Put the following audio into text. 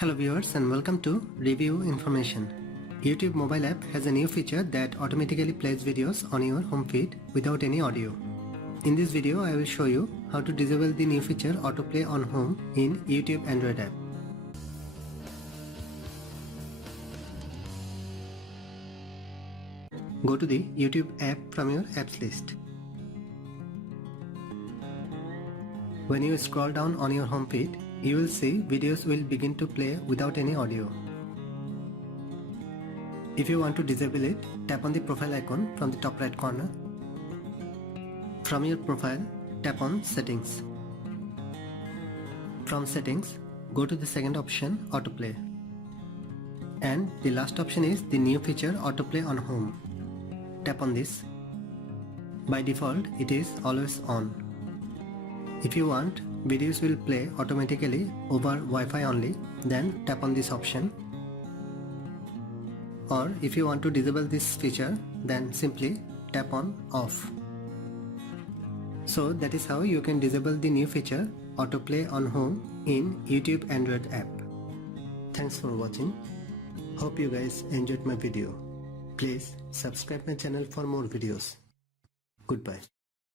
Hello viewers and welcome to Review Information. YouTube mobile app has a new feature that automatically plays videos on your home feed without any audio. In this video I will show you how to disable the new feature Autoplay on home in YouTube Android app. Go to the YouTube app from your apps list. When you scroll down on your home feed, you will see videos will begin to play without any audio. If you want to disable it, tap on the profile icon from the top right corner. From your profile, tap on Settings. From Settings, go to the second option, Autoplay. And the last option is the new feature Autoplay on home. Tap on this. By default, it is always on. If you want videos will play automatically over Wi-Fi only, then tap on this option. Or if you want to disable this feature, then simply tap on off. So that is how you can disable the new feature Autoplay on home in YouTube Android app. Thanks for watching. Hope you guys enjoyed my video. Please subscribe my channel for more videos. Goodbye.